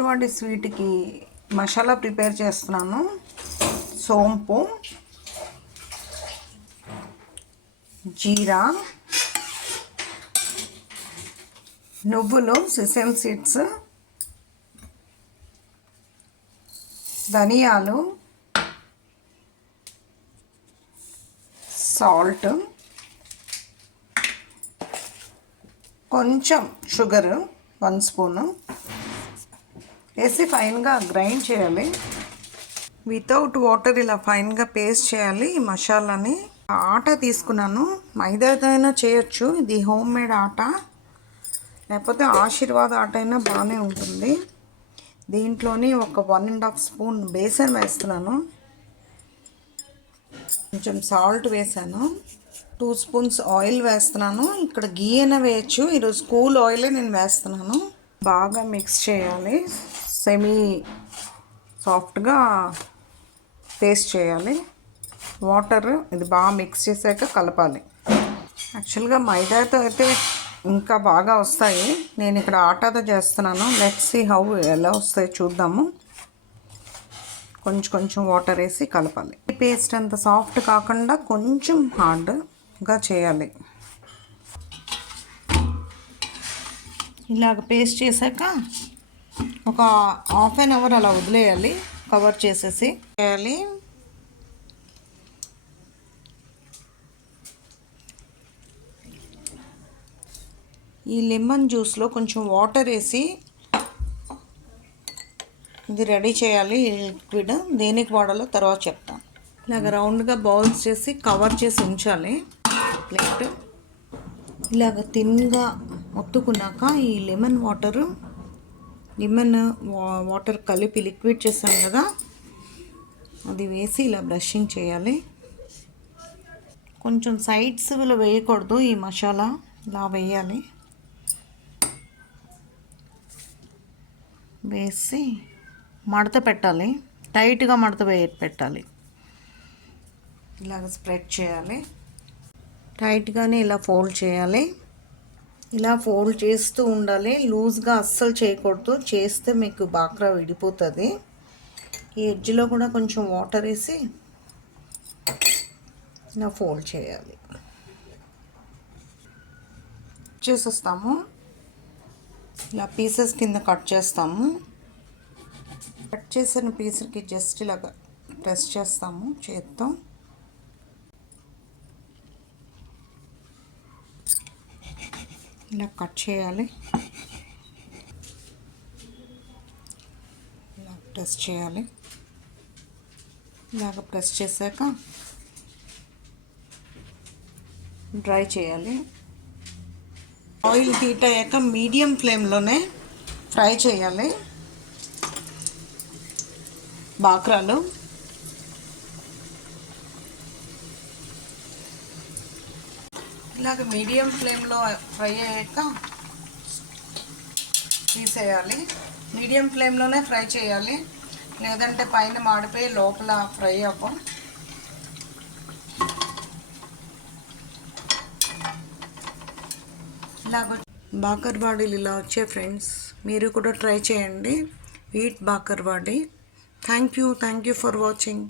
Bhakarwadi స్వీట్కి masala prepare చేస్తున్నాను. సోంపు, జీరా, నువ్వులు, సెసమ్ సీడ్స్, ధనియాలు, సాల్ట్, కొంచెం షుగర్ 1 స్పూను వేసి ఫైన్గా గ్రైండ్ చేయాలి. వితౌట్ వాటర్ ఇలా ఫైన్గా పేస్ట్ చేయాలి. ఈ మసాలాని ఆటా తీసుకున్నాను. మైదాతో అయినా చేయొచ్చు, ఇది హోమ్ మేడ్ ఆటా, లేకపోతే ఆశీర్వాద్ ఆట అయినా బాగానే ఉంటుంది. దీంట్లోని ఒక 1.5 స్పూన్ బేసన్ వేస్తున్నాను. కొంచెం సాల్ట్ వేసాను. 2 స్పూన్స్ ఆయిల్ వేస్తున్నాను. ఇక్కడ గీ అయినా వేయచ్చు, ఈరోజు కూల్ ఆయిలే నేను వేస్తున్నాను. బాగా మిక్స్ చేయాలి. సెమీ సాఫ్ట్గా పేస్ట్ చేయాలి. వాటర్ ఇది బాగా మిక్స్ చేసాక కలపాలి. యాక్చువల్గా మైదాతో అయితే ఇంకా బాగా వస్తాయి, నేను ఇక్కడ ఆటాతో చేస్తున్నాను. లెట్స్ సీ హౌ ఎలా వస్తాయి చూద్దాము. కొంచెం వాటర్ వేసి కలపాలి. ఈ పేస్ట్ అంత సాఫ్ట్ కాకుండా కొంచెం హార్డ్గా చేయాలి. ఇలాగ పేస్ట్ చేశాక ఒక ½ an hour అలా వదిలేయాలి. కవర్ చేసేసి చేయాలి. ఈ లెమన్ జ్యూస్లో కొంచెం వాటర్ వేసి ఇది రెడీ చేయాలి. ఈ లిక్విడ్ దేనికి వాడాలో తర్వాత చెప్తాను. ఇలాగ రౌండ్గా బౌల్స్ చేసి కవర్ చేసి ఉంచాలి. ప్లేట్ ఇలాగ థిన్గా ఒత్తుకున్నాక ఈ లెమన్ వాటర్ కలిపి లిక్విడ్ చేసాం కదా, అది వేసి ఇలా బ్రషింగ్ చేయాలి. కొంచెం సైడ్స్లో వేయకూడదు, ఈ మసాలా ఇలా వేయాలి. వేసి మడత పెట్టాలి, టైట్గా మడత పెట్టాలి. ఇలాగ స్ప్రెడ్ చేయాలి. టైట్గానే ఇలా ఫోల్డ్ చేయాలి. ఇలా ఫోల్డ్ చేస్తూ ఉండాలి. లూజ్గా అస్సలు చేయకూడదు, చేస్తే మీకు బాక్రా విడిపోతుంది. ఈ ఎడ్జ్లో కూడా కొంచెం వాటర్ వేసి ఇలా ఫోల్డ్ చేయాలి. చేసేస్తాము. ఇలా పీసెస్ కింద కట్ చేస్తాము. కట్ చేసిన పీస్కి జస్ట్ ఇలాగా ప్రెస్ చేస్తాము చేత్తో. ఇలా కట్ చేయాలి. ఇలా ప్రెస్ చేయాలి. ఇలాగ ప్రెస్ చేశాక డ్రై చేయాలి. ఆయిల్ హీట్ అయ్యాక మీడియం ఫ్లేమ్లోనే ఫ్రై చేయాలి బాక్రాలు. ఇలాగ మీడియం ఫ్లేమ్లో ఫ్రై అయ్యాక తీసేయాలి. మీడియం ఫ్లేమ్లోనే ఫ్రై చేయాలి, లేదంటే పైన మాడిపోయి లోపల ఫ్రై అవ్వం. ఇలాగ బాకర్వాడీలు ఇలా వచ్చే ఫ్రెండ్స్, మీరు కూడా ట్రై చేయండి. Eat bakarwadi. Thank you for watching.